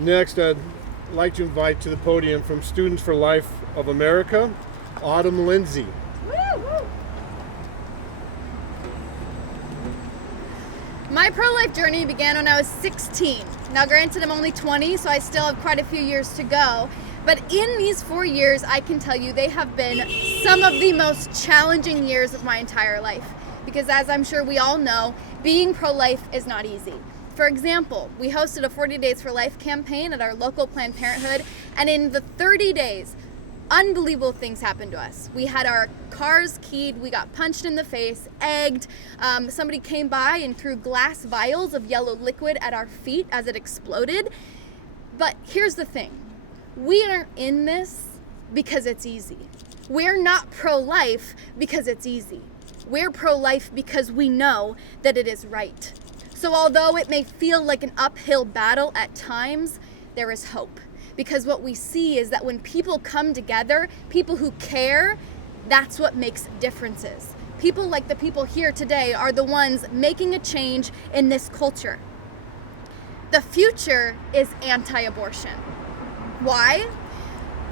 Next, I'd like to invite to the podium from Students for Life of America, Autumn Lindsey. My pro-life journey began when I was 16. Now granted, I'm only 20, so I still have quite a few years to go. But in these 4 years, I can tell you they have been some of the most challenging years of my entire life. Because as I'm sure we all know, being pro-life is not easy. For example, we hosted a 40 Days for Life campaign at our local Planned Parenthood, and in the 30 days, unbelievable things happened to us. We had our cars keyed, we got punched in the face, egged, somebody came by and threw glass vials of yellow liquid at our feet as it exploded. But here's the thing, we aren't in this because it's easy. We're not pro-life because it's easy. We're pro-life because we know that it is right. So although it may feel like an uphill battle at times, there is hope. Because what we see is that when people come together, people who care, that's what makes differences. People like the people here today are the ones making a change in this culture. The future is anti-abortion. Why?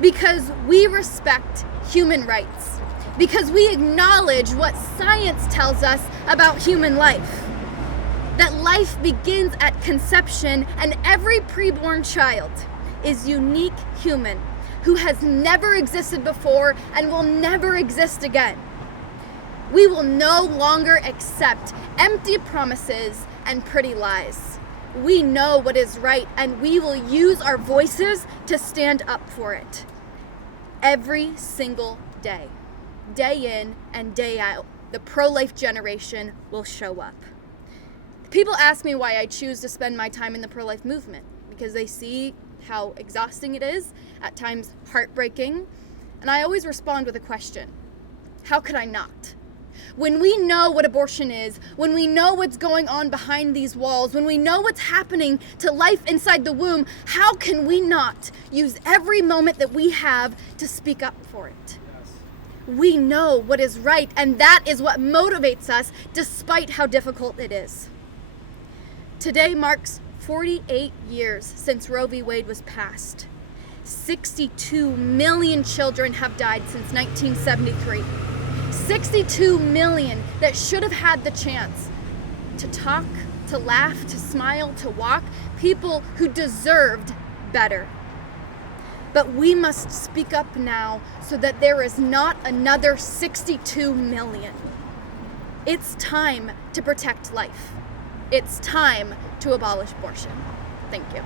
Because we respect human rights. Because we acknowledge what science tells us about human life. That life begins at conception, and every preborn child is unique human who has never existed before and will never exist again. We will no longer accept empty promises and pretty lies. We know what is right, and we will use our voices to stand up for it. Every single day, day in and day out, the pro-life generation will show up. People ask me why I choose to spend my time in the pro-life movement, because they see how exhausting it is, at times heartbreaking, and I always respond with a question: how could I not? When we know what abortion is, when we know what's going on behind these walls, when we know what's happening to life inside the womb, how can we not use every moment that we have to speak up for it? We know what is right, and that is what motivates us despite how difficult it is. Today marks 48 years since Roe v. Wade was passed. 62 million children have died since 1973. 62 million that should have had the chance to talk, to laugh, to smile, to walk. People who deserved better. But we must speak up now so that there is not another 62 million. It's time to protect life. It's time to abolish abortion. Thank you.